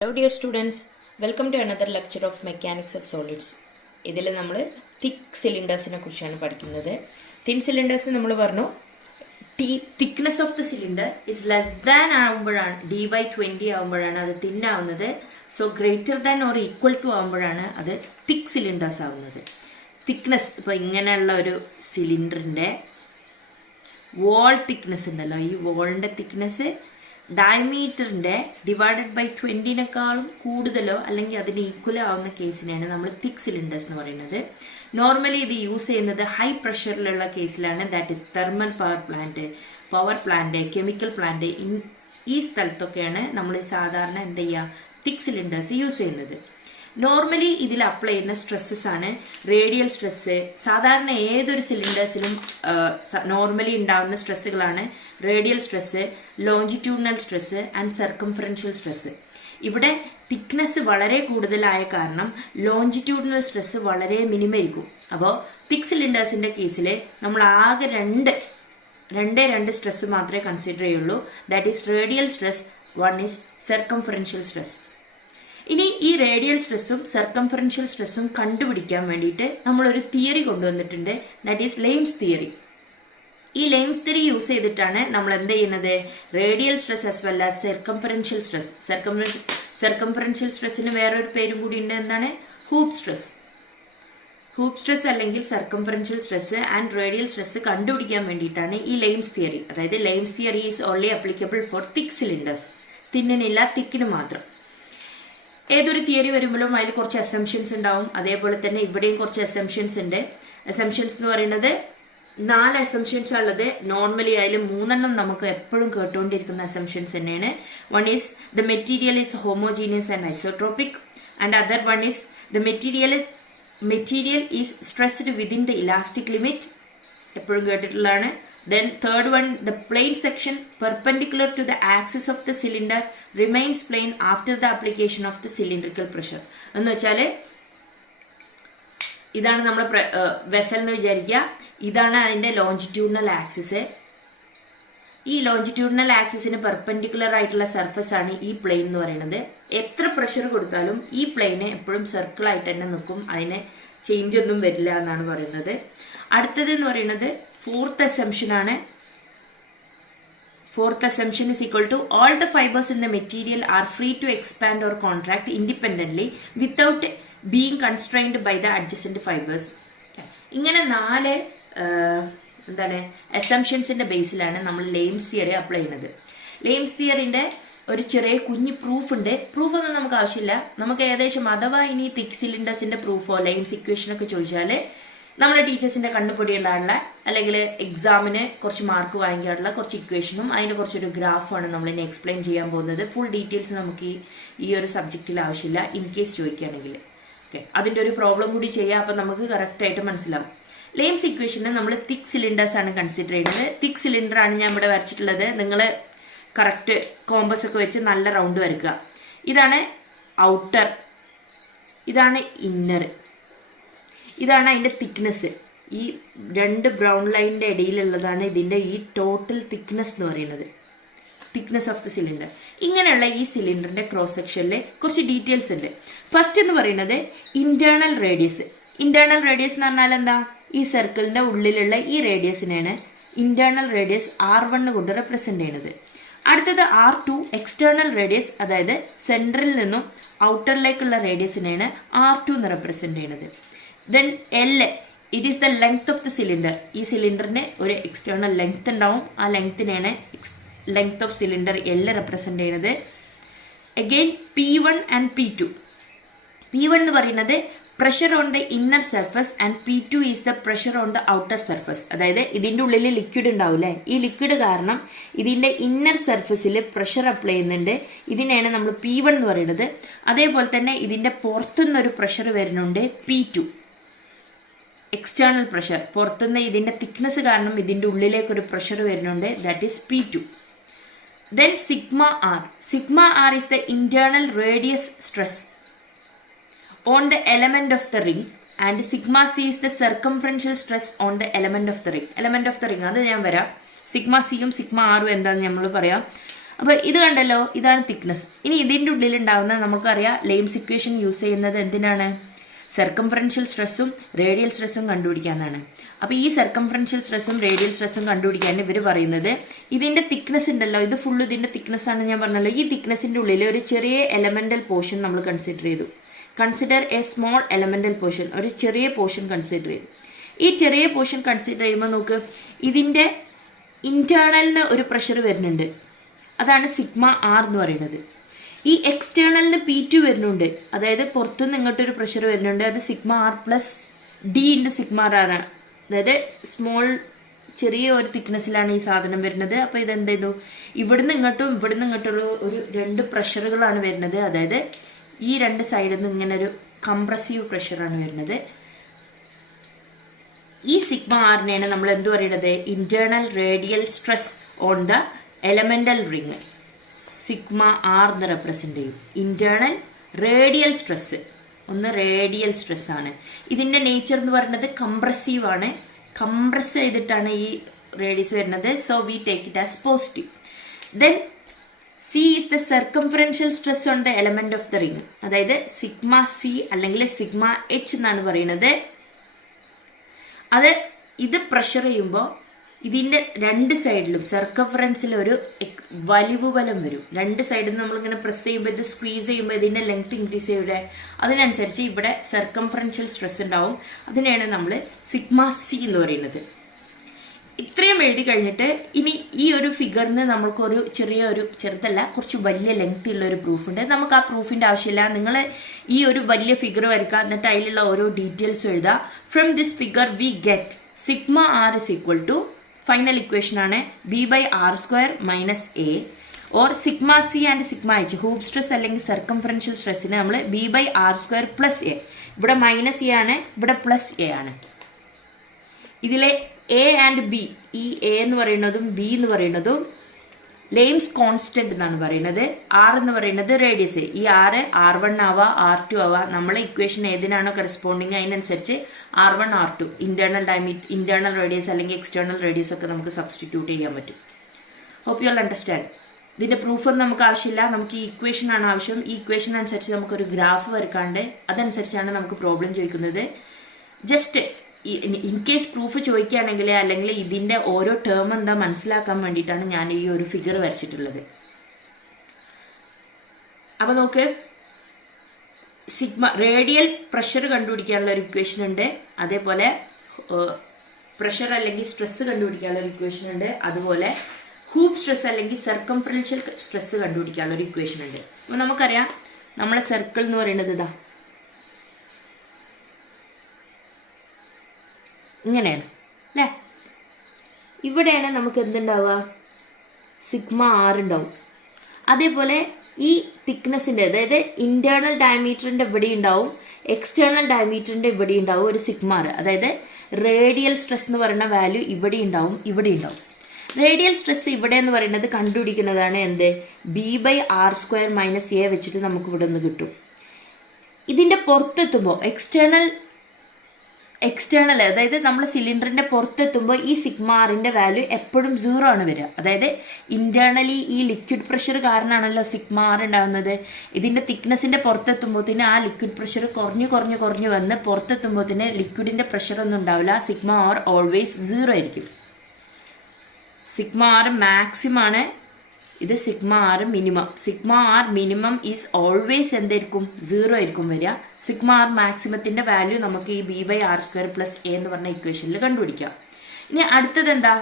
Hello dear students, welcome to another lecture of Mechanics of Solids. ഇതിൽ നമ്മൾ തിക്ക് സിലിണ്ടേഴ്സിനെ കുറിച്ചാണ് പഠിക്കുന്നത്. തിൻ സിലിണ്ടേഴ്സ് നമ്മൾ പറഞ്ഞു thickness of the cylinder is less than ആകുമ്പോഴാണ് dy20 ആകുമ്പോഴാണ് അത് തിൻ ആവുന്നത്. So greater than or equal to ആകുമ്പോഴാണ് അത് തിക്ക് സിലിണ്ടേഴ്സ് ആവുന്നത്. തിക്നെസ് ഇപ്പോൾ ഇങ്ങനെയുള്ള ഒരു സിലിണ്ടറിൻ്റെ വോൾ തിക്നെസ് ഉണ്ടല്ലോ, ഈ വോളിൻ്റെ തിക്നെസ് ഡയമീറ്ററിൻ്റെ ഡിവൈഡഡ് ബൈ 20 കൂടുതലോ അല്ലെങ്കിൽ അതിന് ഈക്വൽ ആവുന്ന കേസിനെയാണ് നമ്മൾ തിക്ക് സിലിണ്ടേഴ്സ് എന്ന് പറയുന്നത്. നോർമലി ഇത് യൂസ് ചെയ്യുന്നത് ഹൈ പ്രഷറിലുള്ള കേസിലാണ്. That is thermal power plant, chemical plant, ഈ സ്ഥലത്തൊക്കെയാണ് നമ്മൾ സാധാരണ എന്ത് ചെയ്യുക, തിക്ക് സിലിണ്ടേഴ്സ് യൂസ് ചെയ്യുന്നത്. നോർമലി ഇതിൽ അപ്ലൈ ചെയ്യുന്ന സ്ട്രെസ്സസ് ആണ് റേഡിയൽ സ്ട്രെസ്സ്. സാധാരണ ഏതൊരു സിലിണ്ടേഴ്സിലും നോർമലി ഉണ്ടാകുന്ന സ്ട്രെസ്സുകളാണ് radial stress, longitudinal stress and circumferential stress. ഇവിടെ തിക്നെസ് വളരെ കൂടുതലായ കാരണം ലോഞ്ചിറ്റ്യൂഡിനൽ സ്ട്രെസ്സ് വളരെ മിനിമായിരിക്കും. അപ്പോൾ തിക്ക് സിലിണ്ടേഴ്സിൻ്റെ കേസിൽ നമ്മൾ ആകെ രണ്ട് സ്ട്രെസ്സ് മാത്രമേ കൺസിഡർ ചെയ്യുള്ളൂ. That is radial stress, one is circumferential stress. ഇനി ഈ റേഡിയൽ സ്ട്രെസ്സും സർക്കംഫറൻഷ്യൽ സ്ട്രെസ്സും കണ്ടുപിടിക്കാൻ വേണ്ടിയിട്ട് നമ്മളൊരു തിയറി കൊണ്ടുവന്നിട്ടുണ്ട്. That is Lame's theory. ഈ ലെയിംസ് തിയറി യൂസ് ചെയ്തിട്ടാണ് നമ്മൾ എന്ത് ചെയ്യുന്നത്, radial stress as well as circumferential stress. Circumferential സ്ട്രെസ്സിന് വേറൊരു പേരും കൂടി ഉണ്ട്, എന്താണ്, ഹൂപ്പ് സ്ട്രെസ്. ഹൂപ്പ് സ്ട്രെസ് അല്ലെങ്കിൽ circumferential stress and radial stress കണ്ടുപിടിക്കാൻ വേണ്ടിയിട്ടാണ് ഈ ലെയിംസ് തിയറി. അതായത് Lame's theory is only applicable for thick cylinders. തിന്നിനില്ല, തിക്കിന് മാത്രം. ഏതൊരു തിയറി വരുമ്പോഴും അതിൽ കുറച്ച് അസംഷൻസ് ഉണ്ടാവും. അതേപോലെ തന്നെ ഇവിടെയും കുറച്ച് അസംഷൻസ് ഉണ്ട്. അസംഷൻസ് എന്ന് പറയുന്നത് 4 അസംഷൻസ് ഉള്ളത്. നോർമലി അതിൽ 3 നമുക്ക് എപ്പോഴും കേട്ടുകൊണ്ടിരിക്കുന്ന അസംഷൻസ് തന്നെയാണ്. One is the material is homogeneous and isotropic, and other one is the material is stressed within the elastic limit, എപ്പോഴും കേട്ടിട്ടുള്ളതാണ്. Then third one, the plane section perpendicular to the axis of the cylinder remains plane after the application of the cylindrical pressure. എന്ന് വെച്ചാൽ ഇതാണ് നമ്മുടെ vessel എന്ന് വിചാരിക്കുക. ഇതാണ് അതിൻ്റെ longitudinal axis. ഈ ലോഞ്ചിറ്റ്യൂഡിനൽ ആക്സിസിന് പെർപെൻഡിക്കുലർ ആയിട്ടുള്ള സർഫസ് ആണ് ഈ പ്ലെയിൻ എന്ന് പറയുന്നത്. എത്ര പ്രഷർ കൊടുത്താലും ഈ പ്ലെയിന് എപ്പോഴും സർക്കിളായിട്ട് തന്നെ നിൽക്കും, അതിന് ചേഞ്ച് ഒന്നും വരില്ല എന്നാണ് പറയുന്നത്. അടുത്തത് എന്ന് പറയുന്നത് ഫോർത്ത് അസംഷൻ ആണ്. Fourth assumption is equal to all the fibres in the material are free to expand or contract independently without being constrained by the adjacent fibres. ഇങ്ങനെ 4 അസംഷൻസിൻ്റെ ബേസിലാണ് നമ്മൾ ലെയിംസ് തിയറി അപ്ലൈ ചെയ്യുന്നത്. ലെയിംസ് തിയറിൻ്റെ ഒരു ചെറിയ കുഞ്ഞ് പ്രൂഫ് ഉണ്ട്. പ്രൂഫൊന്നും നമുക്ക് ആവശ്യമില്ല. നമുക്ക് ഏകദേശം അഥവാ ഇനി തിക്ക് സിലിണ്ടേഴ്സിൻ്റെ പ്രൂഫോ ലെയിംസ് ഇക്വേഷനൊക്കെ ചോദിച്ചാൽ നമ്മളെ ടീച്ചേഴ്സിൻ്റെ കണ്ണുപൊടിയുള്ള അല്ലെങ്കിൽ എക്സാമിന് കുറച്ച് മാർക്ക് വാങ്ങിക്കാനുള്ള കുറച്ച് ഇക്വേഷനും അതിൻ്റെ കുറച്ചൊരു ഗ്രാഫാണ് നമ്മളിനി എക്സ്പ്ലെയിൻ ചെയ്യാൻ പോകുന്നത്. ഫുൾ ഡീറ്റെയിൽസ് നമുക്ക് ഈ ഒരു സബ്ജക്റ്റിൽ ആവശ്യമില്ല, ഇൻ കേസ് ചോദിക്കുകയാണെങ്കിൽ. ഓക്കെ, അതിൻ്റെ ഒരു പ്രോബ്ലം കൂടി ചെയ്യാം, അപ്പം നമുക്ക് കറക്റ്റായിട്ട് മനസ്സിലാവും. ലെയിംസ് ഇക്വേഷന് നമ്മൾ തിക്ക് സിലിണ്ടേഴ്സാണ് കൺസിഡർ ചെയ്യുന്നത്. തിക്ക് സിലിണ്ടറാണ് ഞാൻ ഇവിടെ വരച്ചിട്ടുള്ളത്. നിങ്ങൾ കറക്റ്റ് കോമ്പസ് ഒക്കെ വെച്ച് നല്ല റൗണ്ട് വരയ്ക്കുക. ഇതാണ് ഔട്ടർ, ഇതാണ് ഇന്നർ, ഇതാണ് അതിൻ്റെ തിക്നെസ്. ഈ 2 ബ്രൗൺ ലൈനിൻ്റെ ഇടയിലുള്ളതാണ് ഇതിൻ്റെ ഈ ടോട്ടൽ തിക്നെസ് എന്ന് പറയുന്നത്, തിക്നെസ് ഓഫ് ദി സിലിണ്ടർ. ഇങ്ങനെയുള്ള ഈ സിലിണ്ടറിൻ്റെ ക്രോസ് സെക്ഷനിൽ കുറച്ച് ഡീറ്റെയിൽസ് ഉണ്ട്. ഫസ്റ്റ് എന്ന് പറയുന്നത് ഇൻറ്റേർണൽ റേഡിയസ്. ഇൻറ്റേർണൽ റേഡിയസ് എന്ന് പറഞ്ഞാൽ എന്താ, ഈ സർക്കിളിൻ്റെ ഉള്ളിലുള്ള ഈ റേഡിയസിനെയാണ് ഇൻറ്റേർണൽ റേഡിയസ് R1 കൊണ്ട് റെപ്രസെൻ്റ് ചെയ്യുന്നത്. അടുത്തത് R2 എക്സ്റ്റേർണൽ റേഡിയസ്, അതായത് സെൻട്രൽ നിന്നും ഔട്ടറിലേക്കുള്ള റേഡിയസിനെയാണ് R2 എന്ന് റെപ്രസെൻ്റ് ചെയ്യുന്നത്. Then L, it is the length of the cylinder. ഈ സിലിണ്ടറിന് ഒരു എക്സ്റ്റേർണൽ ലെങ്ത് ഉണ്ടാവും, ആ ലെങ്ത്തിനെയാണ് length of cylinder L represent ചെയ്യുന്നത്. Again P1 and P2. P1 എന്ന് പറയുന്നത് pressure on the inner surface and P2 is the pressure on the outer surface. അതായത് ഇതിൻ്റെ ഉള്ളിൽ ലിക്വിഡ് ഉണ്ടാവില്ലേ, ഈ ലിക്വിഡ് കാരണം ഇതിൻ്റെ ഇന്നർ സർഫസിൽ പ്രഷർ അപ്ലൈ ചെയ്യുന്നുണ്ട്. ഇതിനെയാണ് നമ്മൾ P1 എന്ന് പറയുന്നത്. അതേപോലെ തന്നെ ഇതിൻ്റെ പുറത്തുനിന്നൊരു പ്രഷർ വരുന്നുണ്ട് P2, എക്സ്റ്റേർണൽ പ്രഷർ. പുറത്തുനിന്ന് ഇതിൻ്റെ തിക്നെസ് കാരണം ഇതിൻ്റെ ഉള്ളിലേക്കൊരു പ്രഷർ വരുന്നുണ്ട്, that is P2. Then sigma R. Sigma R is the internal radius stress on the element of the ring and sigma c is the circumferential stress on the element of the ring. Element of the ring അത് ഞാൻ വരാം. Sigma സിയും sigma ആറും എന്താണെന്ന് നമ്മൾ പറയാം. അപ്പോൾ ഇത് കണ്ടല്ലോ, ഇതാണ് തിക്നെസ്. ഇനി ഇതിൻ്റെ ഉള്ളിലുണ്ടാവുന്ന നമുക്കറിയാം ലെയിംസ് ഇക്വേഷൻ യൂസ് ചെയ്യുന്നത് എന്തിനാണ്? സർക്കംഫറൻഷ്യൽ സ്ട്രെസ്സും റേഡിയൽ സ്ട്രെസ്സും കണ്ടുപിടിക്കാനാണ്. അപ്പോൾ ഈ സർക്കംഫറൻഷ്യൽ സ്ട്രെസ്സും റേഡിയൽ സ്ട്രെസ്സും കണ്ടുപിടിക്കാൻ ഇവർ പറയുന്നത് ഇതിൻ്റെ തിക്നെസ് ഉണ്ടല്ലോ, ഇത് ഫുള്ള് ഇതിൻ്റെ തിക്നെസ് ആണ് ഞാൻ പറഞ്ഞല്ലോ. ഈ തിക്നെസ്സിൻ്റെ ഉള്ളിൽ ഒരു ചെറിയ എലമെൻ്റൽ പോർഷൻ നമ്മൾ കൺസിഡർ ചെയ്തു. Consider A small elemental portion, ഒരു ചെറിയ പോർഷൻ കൺസിഡർ ചെയ്തു. ഈ ചെറിയ പോർഷൻ കൺസിഡർ ചെയ്യുമ്പോൾ നോക്ക്, ഇതിൻ്റെ ഇൻറ്റേർണലിന് ഒരു പ്രഷർ വരുന്നുണ്ട്, അതാണ് സിഗ്മ ആർ എന്ന് പറയുന്നത്. ഈ എക്സ്റ്റേണലിന് P2 വരുന്നുണ്ട്, അതായത് പുറത്തുനിന്ന് ഇങ്ങോട്ടൊരു പ്രഷർ വരുന്നുണ്ട്, അത് sigma R plus D into sigma R ആണ്. അതായത് സ്മോൾ ചെറിയ ഒരു തിക്നെസ്സിലാണ് ഈ സാധനം വരുന്നത്. അപ്പോൾ ഇതെന്ത് ചെയ്തു, ഇവിടുന്ന് ഇങ്ങോട്ടുള്ള ഒരു രണ്ട് പ്രഷറുകളാണ് വരുന്നത്. അതായത് ഈ രണ്ട് സൈഡിൽ നിന്ന് ഇങ്ങനെ ഒരു കംപ്രസീവ് പ്രഷറാണ് വരുന്നത്. ഈ സിഗ്മ ആറിനെയാണ് നമ്മൾ എന്ത് പറയുന്നത്? Internal radial stress on the elemental ring. Sigma R എന്ന് റെപ്രസെൻ്റ് ചെയ്യും. ഇൻറ്റേർണൽ റേഡിയൽ സ്ട്രെസ്സ്, ഒന്ന് റേഡിയൽ സ്ട്രെസ്സാണ്. ഇതിൻ്റെ നേച്ചർ എന്ന് പറയുന്നത് കംപ്രസീവ് ആണ്. കംപ്രസ് ചെയ്തിട്ടാണ് ഈ റേഡിയസ് വരുന്നത്. So we take it as positive. Then C is the circumferential stress on the element of the ring. അതായത് സിഗ്മ സി അല്ലെങ്കിൽ സിഗ്മ എച്ച് എന്നാണ് പറയുന്നത്. ഇത് പ്രഷർ ചെയ്യുമ്പോൾ ഇതിൻ്റെ രണ്ട് സൈഡിലും സർക്കംഫറൻസിൽ ഒരു വലിവ് ബലം വരും. രണ്ട് സൈഡിൽ നിന്ന് നമ്മളിങ്ങനെ പ്രസ് ചെയ്യുമ്പോൾ, ഇത് സ്ക്വീസ് ചെയ്യുമ്പോൾ ഇതിൻ്റെ ലെങ്ത് ഇൻക്രീസ് ചെയ്യൂടെ, അതിനനുസരിച്ച് ഇവിടെ സർക്കംഫറൻഷ്യൽ സ്ട്രെസ് ഉണ്ടാവും. അതിനെയാണ് നമ്മൾ സിഗ്മ സി എന്ന് പറയുന്നത്. ഇത്രയും എഴുതി കഴിഞ്ഞിട്ട് ഇനി ഈ ഒരു ഫിഗറിന് നമ്മൾക്കൊരു ചെറുതല്ല, കുറച്ച് വലിയ ലെങ്ത് ഉള്ള ഒരു പ്രൂഫ് ഉണ്ട്. നമുക്ക് ആ പ്രൂഫിൻ്റെ ആവശ്യമില്ല. നിങ്ങൾ ഈ ഒരു വലിയ ഫിഗർ വരയ്ക്കുക, എന്നിട്ട് അതിലുള്ള ഓരോ ഡീറ്റെയിൽസും എഴുതുക. From this figure we get sigma R is equal to, final equation ആണ് B/r² - A, or sigma C and sigma H, hoop stress അല്ലെങ്കിൽ സർക്കംഫറൻഷ്യൽ സ്ട്രെസ്സിന് നമ്മൾ B/r² + A. ഇവിടെ -A ആണ്, ഇവിടെ +A ആണ്. ഇതിലെ A ആൻഡ് B, ഈ A എന്ന് പറയുന്നതും B എന്ന് പറയുന്നതും ലെയിംസ് കോൺസ്റ്റന്റ് എന്നാണ് പറയുന്നത്. R എന്ന് പറയുന്നത് റേഡിയസ്. ഈ R1 ആവാം, R2 ആവാം. നമ്മളെ ഇക്വേഷൻ ഏതിനാണോ കറസ്പോണ്ടിങ് അതിനനുസരിച്ച് R1 R2 ഇന്റേർണൽ റേഡിയസ് അല്ലെങ്കിൽ എക്സ്റ്റേർണൽ റേഡിയസ് ഒക്കെ നമുക്ക് സബ്സ്റ്റിറ്റ്യൂട്ട് ചെയ്യാൻ പറ്റും. Hope you all understand. ഇതിൻ്റെ പ്രൂഫൊന്നും നമുക്ക് ആവശ്യമില്ല, നമുക്ക് ഈ ഇക്വേഷനാണ് ആവശ്യം. ഈ ഇക്വേഷൻ അനുസരിച്ച് നമുക്കൊരു ഗ്രാഫ് വരക്കാണ്ട് അതനുസരിച്ചാണ് നമുക്ക് പ്രോബ്ലം ചോദിക്കുന്നത്. ജസ്റ്റ് ഇൻ കേസ് പ്രൂഫ് ചോദിക്കുകയാണെങ്കിൽ അല്ലെങ്കിൽ ഇതിൻ്റെ ഓരോ ടേം എന്താ മനസ്സിലാക്കാൻ വേണ്ടിയിട്ടാണ് ഞാൻ ഈ ഒരു ഫിഗർ വരച്ചിട്ടുള്ളത്. അപ്പോൾ നോക്ക്, സിഗ്മ റേഡിയൽ പ്രഷർ കണ്ടുപിടിക്കാനുള്ള ഒരു ഇക്വേഷൻ ഉണ്ട്, അതേപോലെ പ്രഷർ അല്ലെങ്കിൽ സ്ട്രെസ് കണ്ടുപിടിക്കാനുള്ള ഒരു ഇക്വേഷൻ ഉണ്ട്, അതുപോലെ ഹൂപ്പ് സ്ട്രെസ് അല്ലെങ്കിൽ സർക്കംഫറൻഷ്യൽ സ്ട്രെസ് കണ്ടുപിടിക്കാനുള്ള ഒരു ഇക്വേഷൻ ഉണ്ട്. അപ്പോൾ നമുക്കറിയാം നമ്മളെ സർക്കിൾ എന്ന് പറയുന്നത് ഇതാ ഇങ്ങനെയാണ് അല്ലേ. ഇവിടെയാണ് നമുക്ക് എന്തുണ്ടാവുക? സിഗ്മ ആർ ഉണ്ടാവും. അതേപോലെ ഈ തിക്നെസ്സിൻ്റെ, അതായത് ഇൻറ്റേർണൽ ഡയമീറ്ററിൻ്റെ ഇവിടെ ഉണ്ടാവും, എക്സ്റ്റേർണൽ ഡയമീറ്ററിൻ്റെ ഇവിടെ ഉണ്ടാവും ഒരു സിഗ്മ ആർ. അതായത് റേഡിയൽ സ്ട്രെസ് എന്ന് പറയുന്ന വാല്യൂ ഇവിടെ ഉണ്ടാവും, ഇവിടെ ഉണ്ടാവും. റേഡിയൽ സ്ട്രെസ് ഇവിടെ എന്ന് പറയുന്നത് കണ്ടുപിടിക്കുന്നതാണ് എന്ത്? B/r² - A വെച്ചിട്ട് നമുക്ക് ഇവിടെ നിന്ന് കിട്ടും. ഇതിൻ്റെ പുറത്തെത്തുമ്പോൾ എക്സ്റ്റേണൽ അതായത് നമ്മൾ സിലിണ്ടറിൻ്റെ പുറത്തെത്തുമ്പോൾ ഈ സിഗ്മ ആറിൻ്റെ വാല്യൂ എപ്പോഴും 0 ആണ് വരിക. അതായത് ഇൻറ്റേർണലി ഈ ലിക്വിഡ് പ്രഷർ കാരണമാണല്ലോ സിഗ്മ ആർ ഉണ്ടാകുന്നത്. ഇതിൻ്റെ തിക്നെസ്സിൻ്റെ പുറത്തെത്തുമ്പോഴത്തേന് ആ ലിക്വിഡ് പ്രഷർ കുറഞ്ഞു വന്ന് പുറത്തെത്തുമ്പോഴത്തേന് ലിക്വിഡിൻ്റെ പ്രഷറൊന്നും ഉണ്ടാവില്ല. സിഗ്മ ആർ ഓൾവേസ് 0 ആയിരിക്കും. സിഗ്മ ആർ മാക്സിമം ആണ്, ഇത് sigma R minimum. Sigma R minimum is always എന്തായിരിക്കും? 0 ആയിരിക്കും വരിക. സിഗ്മ ആർ മാക്സിമത്തിൻ്റെ വാല്യൂ നമുക്ക് ഈ B/r² + A എന്ന് പറഞ്ഞ ഇക്വേഷനിൽ കണ്ടുപിടിക്കാം. ഇനി അടുത്തത് എന്താ?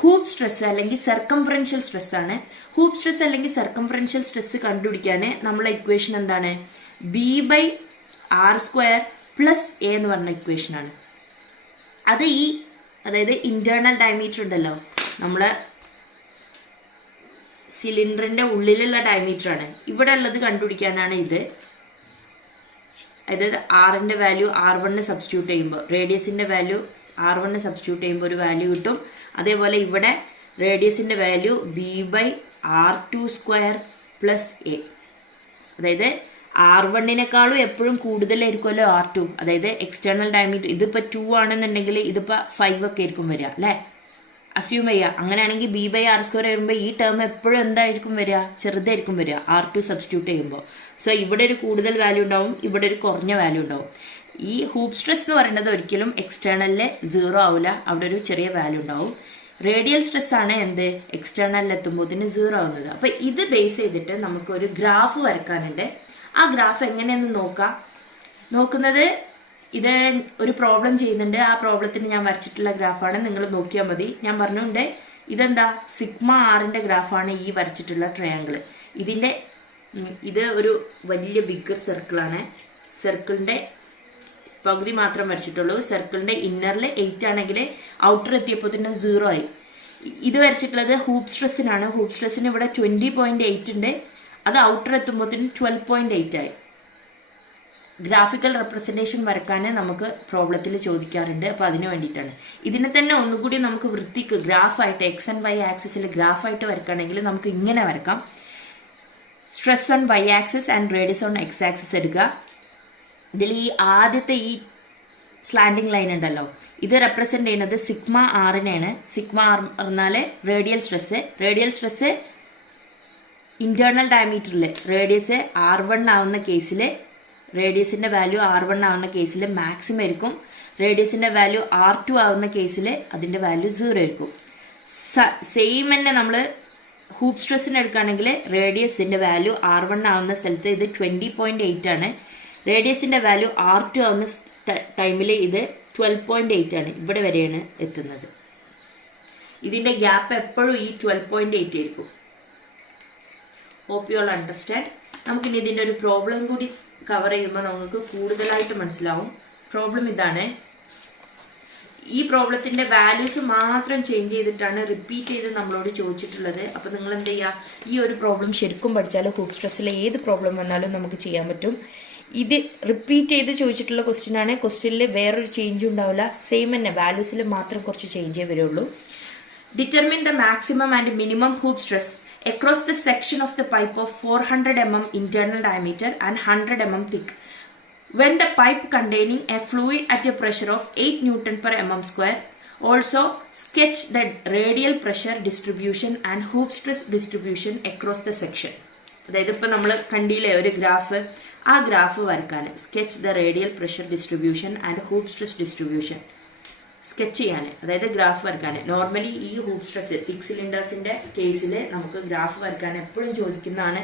ഹൂപ്പ് സ്ട്രെസ് അല്ലെങ്കിൽ സർക്കംഫറൻഷ്യൽ സ്ട്രെസ് ആണ്. ഹൂപ്പ് സ്ട്രെസ് അല്ലെങ്കിൽ സർക്കംഫറൻഷ്യൽ സ്ട്രെസ് കണ്ടുപിടിക്കാൻ നമ്മളെ ഇക്വേഷൻ എന്താണ്? B/r² + A എന്ന് പറഞ്ഞ ഇക്വേഷനാണ്. അത് അതായത് ഇൻറ്റേർണൽ ഡയമീറ്റർ ഉണ്ടല്ലോ, നമ്മളെ സിലിണ്ടറിൻ്റെ ഉള്ളിലുള്ള ഡയമീറ്ററാണ്. ഇവിടെ ഉള്ളത് കണ്ടുപിടിക്കാനാണ് ഇത്. അതായത് ആറിൻ്റെ വാല്യൂ R1 സബ്സ്റ്റിറ്റ്യൂട്ട് ചെയ്യുമ്പോൾ, റേഡിയസിൻ്റെ വാല്യൂ R1 സബ്സ്റ്റിറ്റ്യൂട്ട് ചെയ്യുമ്പോൾ ഒരു വാല്യൂ കിട്ടും. അതേപോലെ ഇവിടെ റേഡിയസിൻ്റെ വാല്യൂ B/r² + A. അതായത് R1 എപ്പോഴും കൂടുതലായിരിക്കുമല്ലോ R2. അതായത് എക്സ്റ്റേർണൽ ഡയമീറ്റർ ഇതിപ്പോൾ 2 ആണെന്നുണ്ടെങ്കിൽ ഇതിപ്പോൾ 5 ഒക്കെ ആയിരിക്കും വരിക അല്ലേ. അസ്യൂം ചെയ്യുക. അങ്ങനെയാണെങ്കിൽ B/R² വരുമ്പോൾ ഈ ടേം എപ്പോഴും എന്തായിരിക്കും വരിക, ചെറുതായിരിക്കും വരിക R2 സബ്സ്റ്റിറ്റ്യൂട്ട് ചെയ്യുമ്പോൾ. സോ ഇവിടെ ഒരു കൂടുതൽ വാല്യൂ ഉണ്ടാവും, ഇവിടെ ഒരു കുറഞ്ഞ വാല്യൂ ഉണ്ടാവും. ഈ ഹൂപ്പ് സ്ട്രെസ് എന്ന് പറയുന്നത് ഒരിക്കലും എക്സ്റ്റേണലിൽ 0 ആവില്ല, അവിടെ ഒരു ചെറിയ വാല്യൂ ഉണ്ടാവും. റേഡിയൽ സ്ട്രെസ്സാണ് എന്ത് എക്സ്റ്റേണലിൽ എത്തുമ്പോഴത്തേന് 0 ആവുന്നത്. അപ്പോൾ ഇത് ബേസ് ചെയ്തിട്ട് നമുക്കൊരു ഗ്രാഫ് വരക്കാനുണ്ട്. ആ ഗ്രാഫ് എങ്ങനെയെന്ന് നോക്കുന്നത് ഇത് ഒരു പ്രോബ്ലം ചെയ്യുന്നുണ്ട്. ആ പ്രോബ്ലത്തിന് ഞാൻ വരച്ചിട്ടുള്ള ഗ്രാഫാണ്, നിങ്ങൾ നോക്കിയാൽ മതി. ഞാൻ പറഞ്ഞുകൊണ്ട് ഇതെന്താ σR ഗ്രാഫാണ് ഈ വരച്ചിട്ടുള്ള ട്രയാങ്കിൾ. ഇത് ഒരു വലിയ ബിഗ്ഗർ സർക്കിളാണ്. സർക്കിളിൻ്റെ പകുതി മാത്രം വരച്ചിട്ടുള്ളൂ. സർക്കിളിൻ്റെ ഇന്നറിൽ 8 ആണെങ്കിൽ ഔട്ടർ എത്തിയപ്പോൾ തന്നെ 0 ആയി. ഇത് വരച്ചിട്ടുള്ളത് ഹൂപ്പ് സ്ട്രെസ്സിനാണ്. ഹൂപ്പ് സ്ട്രെസ്സിന് ഇവിടെ 20.8 ഉണ്ട്, അത് ഔട്ടർ എത്തുമ്പോഴത്തേന് 12.8 ആയി. ഗ്രാഫിക്കൽ റെപ്രസെൻറ്റേഷൻ വരക്കാൻ നമുക്ക് പ്രോബ്ലത്തിൽ ചോദിക്കാറുണ്ട്. അപ്പോൾ അതിന് വേണ്ടിയിട്ടാണ്. ഇതിനെ തന്നെ ഒന്നുകൂടി നമുക്ക് വൃത്തിക്ക് ഗ്രാഫായിട്ട് എക്സ് ആൻഡ് വൈ ആക്സിസിൽ ഗ്രാഫായിട്ട് വരക്കുകയാണെങ്കിൽ നമുക്ക് ഇങ്ങനെ വരക്കാം. Stress on Y axis and radius on X axis എടുക്കുക. ഇതിൽ ഈ ആദ്യത്തെ ഈ സ്ലാൻഡിങ് ലൈൻ ഉണ്ടല്ലോ, ഇത് റെപ്രസെൻ്റ് ചെയ്യുന്നത് σR-നെയാണ്. σR പറഞ്ഞാൽ റേഡിയൽ സ്ട്രെസ്സ് ഇൻറ്റേർണൽ ഡയമീറ്ററിൽ റേഡിയസ് R1 ആവുന്ന കേസിൽ റേഡിയസിൻ്റെ വാല്യൂ R1 ആവുന്ന കേസിൽ മാക്സിമം ആയിരിക്കും. റേഡിയസിൻ്റെ വാല്യൂ R2 ആവുന്ന കേസിൽ അതിൻ്റെ വാല്യൂ 0 ആയിരിക്കും. സെയിം തന്നെ നമ്മൾ ഹൂപ്പ് സ്ട്രെസ്സിന് എടുക്കുകയാണെങ്കിൽ റേഡിയസിൻ്റെ വാല്യൂ R1 ആവുന്ന സ്ഥലത്ത് ഇത് 20.8 ആണ്. റേഡിയസിൻ്റെ വാല്യൂ R2 ആവുന്ന ടൈമിൽ ഇത് 12.8 ആണ്. ഇവിടെ വരെയാണ് എത്തുന്നത്. ഇതിൻ്റെ ഗ്യാപ്പ് എപ്പോഴും ഈ 12.8 ആയിരിക്കും. Hope you all understand. നമുക്കിനി ഇതിൻ്റെ ഒരു പ്രോബ്ലം കൂടി കവർ ചെയ്യുമ്പോൾ നമുക്ക് കൂടുതലായിട്ട് മനസ്സിലാവും. പ്രോബ്ലം ഇതാണ്. ഈ പ്രോബ്ലത്തിൻ്റെ വാല്യൂസ് മാത്രം ചേഞ്ച് ചെയ്തിട്ടാണ് റിപ്പീറ്റ് ചെയ്ത് നമ്മളോട് ചോദിച്ചിട്ടുള്ളത്. അപ്പോൾ നിങ്ങൾ എന്ത് ചെയ്യുക, ഈ ഒരു പ്രോബ്ലം ശരിക്കും പഠിച്ചാൽ ഹൂപ്പ് സ്ട്രെസ്സിലെ ഏത് പ്രോബ്ലം വന്നാലും നമുക്ക് ചെയ്യാൻ പറ്റും. ഇത് റിപ്പീറ്റ് ചെയ്ത് ചോദിച്ചിട്ടുള്ള ക്വസ്റ്റ്യനാണ്. ക്വസ്റ്റ്യനിൽ വേറൊരു ചേഞ്ചും ഉണ്ടാവില്ല, സെയിം തന്നെ വാല്യൂസിൽ മാത്രം കുറച്ച് ചേഞ്ചേ വരുള്ളൂ. Determine the maximum and minimum hoop stress across the section of the pipe of 400 mm internal diameter and 100 mm thick when the pipe containing a fluid at a pressure of 8 Newton per mm square. Also sketch the radial pressure distribution and hoop stress distribution across the section. അതായത് ഇപ്പോൾ നമ്മൾ കണ്ടില്ലേ ഒരു graph, ആ graph വരക്കാൻ sketch the radial pressure distribution and hoop stress distribution sketch ചെയ്യാൻ, അതായത് graph വരക്കാൻ. നോർമലി ഈ ഹൂപ്പ് സ്ട്രെസ് തിക് സിലിണ്ടേഴ്സിൻ്റെ കേസിൽ നമുക്ക് ഗ്രാഫ് വരക്കാൻ എപ്പോഴും ചോദിക്കുന്നതാണ്.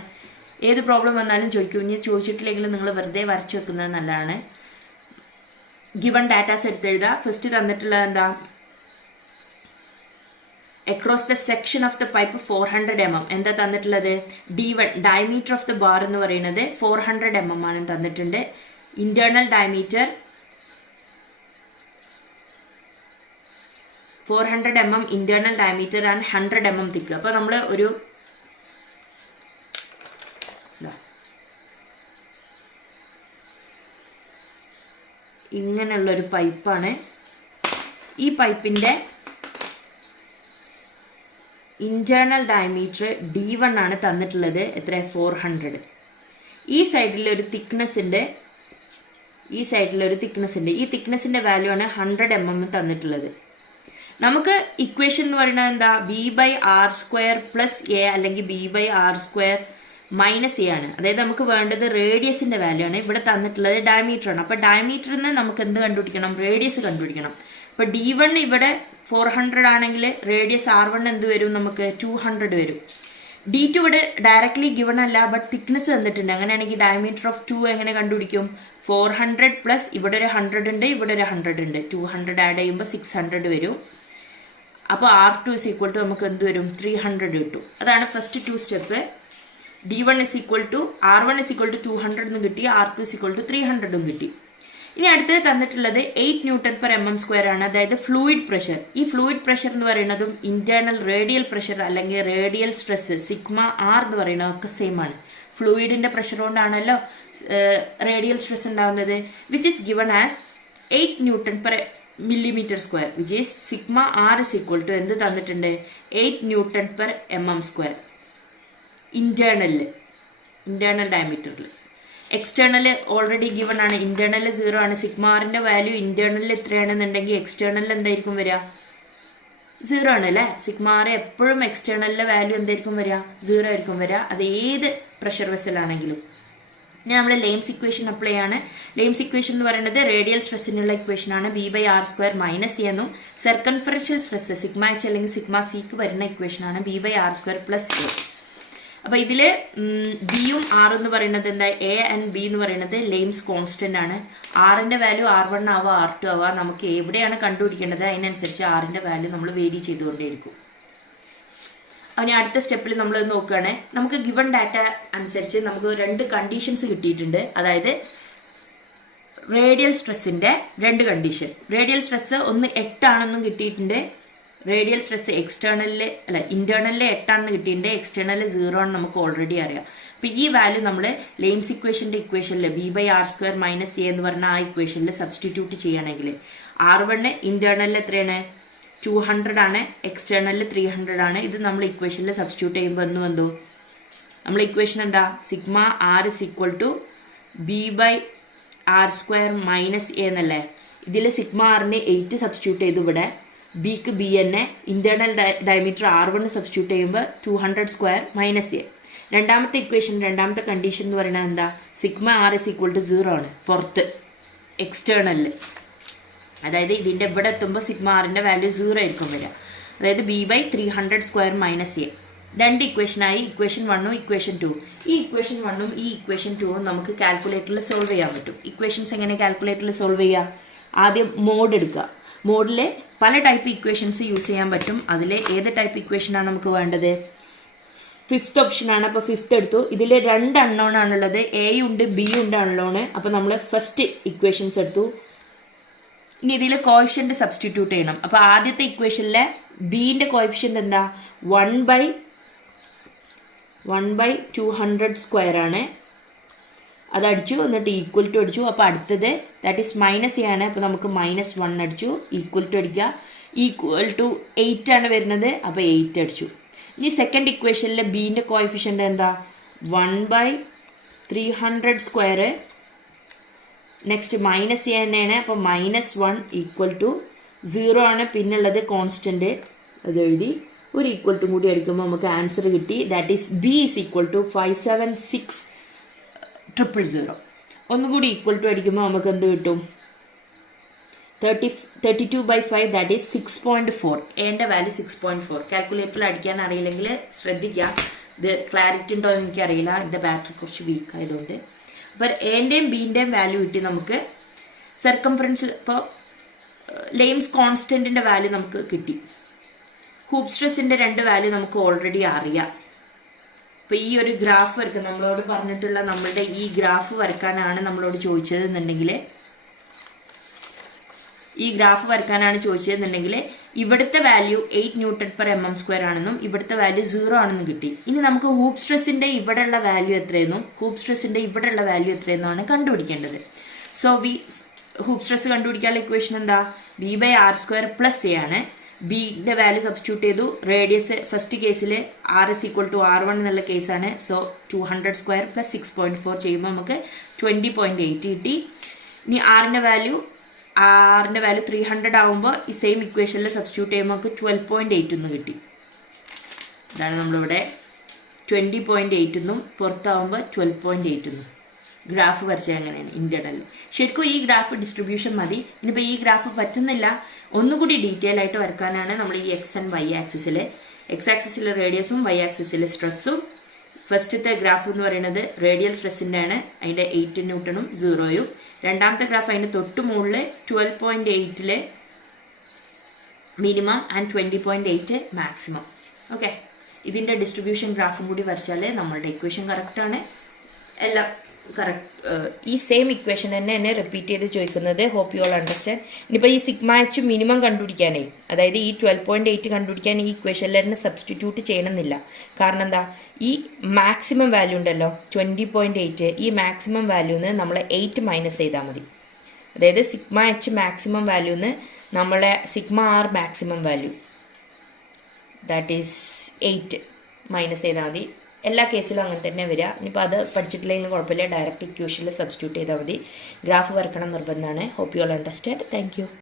ഏത് പ്രോബ്ലം വന്നാലും ചോദിക്കും. ഇനി ചോദിച്ചിട്ടില്ലെങ്കിൽ നിങ്ങൾ വെറുതെ വരച്ച് വെക്കുന്നത് നല്ലതാണ്. Given datas എടുത്തെഴുതുക. ഫസ്റ്റ് തന്നിട്ടുള്ളത് എന്താ, across the section of the pipe 400 mm. എന്താ തന്നിട്ടുള്ളത്, D1 diameter of the bar എന്ന് പറയുന്നത് 400 mm ആണ് തന്നിട്ടുണ്ട്. Internal diameter 400 mm internal diameter and 100 mm തിക്ക്. അപ്പോൾ നമ്മൾ ഒരു ഇങ്ങനെയുള്ളൊരു പൈപ്പാണ്. ഈ പൈപ്പിൻ്റെ ഇൻറ്റേർണൽ ഡയമീറ്റർ D1 ആണ് തന്നിട്ടുള്ളത്. എത്ര, 400. ഈ സൈഡിലൊരു തിക്നെസ് ഉണ്ട്, ഈ തിക്നെസ്സിൻ്റെ വാല്യൂ ആണ് 100 mm തന്നിട്ടുള്ളത്. നമുക്ക് ഇക്വേഷൻ എന്ന് പറയുന്നത് എന്താ, B/R² + A അല്ലെങ്കിൽ B/R² - A ആണ്. അതായത് നമുക്ക് വേണ്ടത് റേഡിയസിൻ്റെ വാല്യൂ ആണ്. ഇവിടെ തന്നിട്ടുള്ളത് ഡയമീറ്റർ ആണ്. അപ്പോൾ ഡയമീറ്ററിൽ നിന്ന് നമുക്ക് എന്ത് കണ്ടുപിടിക്കണം, റേഡിയസ് കണ്ടുപിടിക്കണം. അപ്പോൾ D1 ഇവിടെ 400 ആണെങ്കിൽ റേഡിയസ് R1 എന്ത് വരും, നമുക്ക് 200 വരും. D2 ഇവിടെ ഡയറക്റ്റ്ലി ഗിവൺ അല്ല, ബട്ട് തിക്നെസ് തന്നിട്ടുണ്ട്. അങ്ങനെയാണെങ്കിൽ ഡയമീറ്റർ ഓഫ് 2 എങ്ങനെ കണ്ടുപിടിക്കും, 400 + ഇവിടെ ഒരു 100 ഉണ്ട്, ഇവിടെ ഒരു 100 ഉണ്ട്, 200 ആഡ് ചെയ്യുമ്പോൾ 600 വരും. അപ്പോൾ R2 = നമുക്ക് എന്ത് വരും, 300 കിട്ടും. അതാണ് ഫസ്റ്റ് 2 സ്റ്റെപ്പ്. D1 R1 200 എന്നും കിട്ടി, R2 300 കിട്ടി. ഇനി അടുത്തത് തന്നിട്ടുള്ളത് 8 Nm/mm² ആണ്, അതായത് ഫ്ലൂയിഡ് പ്രഷർ. ഈ ഫ്ലൂയിഡ് പ്രഷർ എന്ന് പറയുന്നതും ഇൻറ്റേർണൽ റേഡിയൽ പ്രഷർ അല്ലെങ്കിൽ റേഡിയൽ സ്ട്രെസ് σR എന്ന് പറയുന്നതൊക്കെ സെയിം ആണ്. ഫ്ലൂയിഡിൻ്റെ പ്രഷർ കൊണ്ടാണല്ലോ റേഡിയൽ സ്ട്രെസ് ഉണ്ടാകുന്നത്. Which is given as 8 Nm/mm², which is σR എന്ത് തന്നിട്ടുണ്ട്, 8 Nm/mm². ഇൻറ്റേർണൽ ഡയമീറ്ററിൽ. എക്സ്റ്റേണൽ ഓൾറെഡി ഗിവൺ ആണ്, ഇൻറ്റേർണൽ 0 ആണ്. σRൻ്റെ വാല്യൂ ഇൻറ്റേർണലിൽ എത്രയാണെന്നുണ്ടെങ്കിൽ എക്സ്റ്റേണലിൽ എന്തായിരിക്കും വരിക, സീറോ ആണ് അല്ലേ. സിഗ്മ ആർ എപ്പോഴും എക്സ്റ്റേണലിലെ വാല്യൂ എന്തായിരിക്കും വരിക? 0 ആയിരിക്കും വരിക, അത് ഏത് പ്രഷർ വെസലാണെങ്കിലും. ഇനി നമ്മൾ ലെയിംസ് ഇക്വേഷൻ അപ്ലൈ ആണ്. ലെയിംസ് ഇക്വേഷൻ എന്ന് പറയുന്നത് റേഡിയൽ സ്ട്രെസ്സിനുള്ള ഇക്വേഷൻ ആണ്. B/r² - എന്നും സർക്കംഫറൻഷ്യൽ സ്ട്രെസ് സിഗ്മ എച്ച് അല്ലെങ്കിൽ സിഗ്മ സിക്ക് വരുന്ന ഇക്വേഷൻ ആണ് B/r² + A. അപ്പോൾ ഇതിൽ ബിയും ആർ എന്ന് പറയുന്നത് എന്താ, എ ആൻഡ് ബി എന്ന് പറയുന്നത് ലെയിംസ് കോൺസ്റ്റന്റ് ആണ്. ആറിൻ്റെ വാല്യൂ R1 ആവാം R2 ആവാം, നമുക്ക് എവിടെയാണ് കണ്ടുപിടിക്കേണ്ടത് അതിനനുസരിച്ച് ആറിൻ്റെ വാല്യൂ നമ്മൾ വേരി ചെയ്തുകൊണ്ടേയിരിക്കും. അതിന് അടുത്ത സ്റ്റെപ്പിൽ നമ്മൾ നോക്കുകയാണെങ്കിൽ നമുക്ക് ഗിവൺ ഡാറ്റ അനുസരിച്ച് നമുക്ക് 2 കണ്ടീഷൻസ് കിട്ടിയിട്ടുണ്ട്. അതായത് റേഡിയൽ സ്ട്രെസ്സിൻ്റെ 2 കണ്ടീഷൻ. റേഡിയൽ സ്ട്രെസ്സ് ഒന്ന് 8 ആണെന്നും കിട്ടിയിട്ടുണ്ട്. റേഡിയൽ സ്ട്രെസ് ഇൻറ്റേർണലിൽ 8 ആണെന്ന് കിട്ടിയിട്ടുണ്ട്. എക്സ്റ്റേണലിൽ 0 ആണെന്ന് നമുക്ക് ഓൾറെഡി അറിയാം. അപ്പോൾ ഈ വാല്യൂ നമ്മൾ ലെയിംസ് ഇക്വേഷനിൽ B/r² - A എന്ന് പറഞ്ഞ ആ ഇക്വേഷനിൽ സബ്സ്റ്റിറ്റ്യൂട്ട് ചെയ്യുകയാണെങ്കിൽ R1 ഇൻറ്റേർണലിൽ എത്രയാണ്? 200 ആണ്, എക്സ്റ്റേണലിൽ 300 ആണ്. ഇത് നമ്മൾ ഇക്വേഷനിൽ സബ്സ്റ്റിറ്റ്യൂട്ട് ചെയ്യുമ്പോൾ വന്നു നമ്മൾ ഇക്വേഷൻ എന്താ? സിഗ്മ ആർ = B/r² - A എന്നല്ലേ. ഇതിൽ സിഗ്മ ആറിന് 8 സബ്സ്റ്റിറ്റ്യൂട്ട് ചെയ്തു, ഇവിടെ ബിക്ക് B തന്നെ. ഇൻറ്റേർണൽ ഡയമീറ്റർ R1 സബ്സ്റ്റിറ്റ്യൂട്ട് ചെയ്യുമ്പോൾ 200² - A. രണ്ടാമത്തെ ഇക്വേഷൻ, രണ്ടാമത്തെ കണ്ടീഷൻ എന്ന് പറയുന്നത് എന്താ? സിഗ്മ ആർ = 0 ആണ് പുറത്ത് എക്സ്റ്റേണലിൽ. അതായത് ഇതിൻ്റെ ഇവിടെ എത്തുമ്പോൾ സിഗ്മ ആറിൻ്റെ വാല്യൂ 0 ആയിരിക്കും വരിക. അതായത് B/300² - A. 2 ഇക്വേഷനായി. ഇക്വേഷൻ 1ഉം ഇക്വേഷൻ 2. ഈ ഇക്വേഷൻ 1ഉം ഈ ഇക്വേഷൻ 2ഉം നമുക്ക് കാൽക്കുലേറ്ററിൽ സോൾവ് ചെയ്യാൻ പറ്റും. ഇക്വേഷൻസ് എങ്ങനെ കാൽക്കുലേറ്ററിൽ സോൾവ് ചെയ്യുക? ആദ്യം മോഡ് എടുക്കുക. മോഡിൽ പല ടൈപ്പ് ഇക്വേഷൻസ് യൂസ് ചെയ്യാൻ പറ്റും. അതിൽ ഏത് ടൈപ്പ് ഇക്വേഷനാണ് നമുക്ക് വേണ്ടത്? 5th ഓപ്ഷനാണ്. അപ്പോൾ 5th എടുത്തു. ഇതിൽ 2 അൺനോൺ ആണുള്ളത്, എ ഉണ്ട് ബി ഉണ്ട് അൺനോൺ. അപ്പോൾ നമ്മൾ ഫസ്റ്റ് ഇക്വേഷൻസ് എടുത്തു. ഇനി ഇതിൽ കോഎഫിഷ്യൻ്റ് സബ്സ്റ്റിറ്റ്യൂട്ട് ചെയ്യണം. അപ്പോൾ ആദ്യത്തെ ഇക്വേഷനിലെ ബീൻ്റെ കോഎഫിഷ്യൻ്റ് എന്താ? 1/200² ആണ്. അതടിച്ചു, എന്നിട്ട് ഈക്വൽ ടു അടിച്ചു. അപ്പോൾ അടുത്തത് ദാറ്റ് ഈസ് -A ആണ്. അപ്പോൾ നമുക്ക് -1 അടിച്ചു, ഈക്വൽ ടു അടിക്കുക. ഈക്വൽ ടു 8 ആണ് വരുന്നത്, അപ്പോൾ 8 അടിച്ചു. ഇനി സെക്കൻഡ് ഇക്വേഷനിലെ ബീൻ്റെ കോഎഫിഷ്യൻ്റ് എന്താ? 1/300². നെക്സ്റ്റ് -A തന്നെയാണ്. അപ്പോൾ -1 = 0 ആണ്. പിന്നുള്ളത് കോൺസ്റ്റൻറ്റ്, അത് എഴുതി ഒരു ഈക്വൽ ടു കൂടി അടിക്കുമ്പോൾ നമുക്ക് ആൻസർ കിട്ടി. That is B = 576,000. ഒന്നുകൂടി ഈക്വൽ ടു അടിക്കുമ്പോൾ നമുക്ക് എന്ത് കിട്ടും? 32/5 ദാറ്റ് ഈസ് 6.4. എൻ്റെ വാല്യൂ 6.4. കാൽക്കുലേറ്ററിൽ അടിക്കാൻ അറിയില്ലെങ്കിൽ ശ്രദ്ധിക്കുക. ഇത് ക്ലാരിറ്റി ഉണ്ടോ എന്ന് എനിക്കറിയില്ല, എൻ്റെ ബാറ്ററി കുറച്ച് വീക്ക് ആയതുകൊണ്ട്. അപ്പോൾ എൻ്റെയും ബീൻ്റെയും വാല്യൂ കിട്ടി നമുക്ക്. സർക്കംഫറൻസ് ഇപ്പോൾ ലെയിംസ് കോൺസ്റ്റൻറ്റിൻ്റെ വാല്യൂ നമുക്ക് കിട്ടി. ഹൂപ്പ് സ്ട്രെസ്സിൻ്റെ 2 വാല്യൂ നമുക്ക് ഓൾറെഡി അറിയാം. അപ്പോൾ ഈ ഒരു ഗ്രാഫ് വരയ്ക്കാൻ നമ്മളോട് പറഞ്ഞിട്ടുള്ള നമ്മളുടെ ഈ ഗ്രാഫ് വരയ്ക്കാനാണ് നമ്മളോട് ചോദിച്ചതെന്നുണ്ടെങ്കിൽ ഇവിടുത്തെ വാല്യൂ 8 Nm/mm² ആണെന്നും ഇവിടുത്തെ വാല്യൂ 0 ആണെന്നും കിട്ടി. ഇനി നമുക്ക് ഹൂപ്പ് സ്ട്രെസ്സിൻ്റെ ഇവിടെയുള്ള വാല്യൂ എത്രയെന്നും ആണ് കണ്ടുപിടിക്കേണ്ടത്. സോ ഹൂപ്പ് സ്ട്രെസ് കണ്ടുപിടിക്കാനുള്ള ഇക്വേഷൻ എന്താ? B/r² + A ആണ്. ബിയുടെ വാല്യൂ സബ്സ്റ്റിറ്റ്യൂട്ട് ചെയ്തു. റേഡിയസ് ഫസ്റ്റ് കേസിൽ R = R1 എന്നുള്ള കേസാണ്. സോ 200² + 6.4 ചെയ്യുമ്പോൾ നമുക്ക് 20.8 കിട്ടി. ഇനി ആറിൻ്റെ വാല്യൂ 300 ആകുമ്പോൾ ഈ സെയിം ഇക്വേഷനിൽ സബ്സ്റ്റിറ്റ്യൂട്ട് ചെയ്യുമ്പോൾ നമുക്ക് 12.8 എന്ന് കിട്ടി. ഇതാണ് നമ്മളിവിടെ 20.8 എന്നും പുറത്താവുമ്പോൾ 12.8 എന്നും ഗ്രാഫ് വരച്ചത് അങ്ങനെയാണ് ഇൻറ്റേർണലിൽ. ശരിക്കും ഈ ഗ്രാഫ് ഡിസ്ട്രിബ്യൂഷൻ മതി. ഇനിയിപ്പോൾ ഈ ഗ്രാഫ് പറ്റുന്നില്ല, ഒന്നുകൂടി ഡീറ്റെയിൽ ആയിട്ട് വരക്കാനാണ് നമ്മൾ ഈ X ആൻഡ് Y ആക്സിസിൽ. X ആക്സിസിൽ റേഡിയസും Y ആക്സിസിൽ സ്ട്രെസ്സും. ഫസ്റ്റത്തെ ഗ്രാഫ് എന്ന് പറയുന്നത് റേഡിയൽ സ്ട്രെസ്സിൻ്റെ ആണ്. അതിൻ്റെ 8 Nm 0. രണ്ടാമത്തെ ഗ്രാഫ് അതിൻ്റെ തൊട്ട് മുകളിൽ 12.8 മിനിമം ആൻഡ് 20.8 മാക്സിമം. ഓക്കെ, ഇതിൻ്റെ ഡിസ്ട്രിബ്യൂഷൻ ഗ്രാഫും കൂടി വരച്ചാൽ നമ്മളുടെ ഇക്വേഷൻ കറക്റ്റാണ്. എല്ലാം കറക്റ്റ്. ഈ സെയിം ഇക്വേഷൻ തന്നെ റിപ്പീറ്റ് ചെയ്ത് ചോദിക്കുന്നത്. Hope you all understand. ഇനിയിപ്പോൾ ഈ സിഗ്മ എച്ച് മിനിമം കണ്ടുപിടിക്കാനേ, അതായത് ഈ 12.8 കണ്ടുപിടിക്കാൻ ഈ ഇക്വേഷനിൽ തന്നെ സബ്സ്റ്റിറ്റ്യൂട്ട് ചെയ്യണമെന്നില്ല. കാരണം എന്താ? ഈ മാക്സിമം വാല്യൂ ഉണ്ടല്ലോ 20.8, ഈ മാക്സിമം വാല്യൂന്ന് നമ്മൾ 8 മൈനസ് ചെയ്താൽ മതി. അതായത് സിഗ്മ എച്ച് മാക്സിമം വാല്യൂന്ന് നമ്മളെ sigma R maximum value that is 8 minus ചെയ്താൽ മതി. എല്ലാ കേസിലും അങ്ങനെ തന്നെ വരിക. ഇനിയിപ്പോൾ അത് പഠിച്ചിട്ടില്ലെങ്കിലും കുഴപ്പമില്ല, ഡയറക്റ്റ് ഇക്വേഷനിൽ സബ്സ്റ്റിറ്റ്യൂട്ട് ചെയ്താൽ മതി. ഗ്രാഫ് വരക്കണം നിർബന്ധമാണ്. Hope you all understand. Thank U.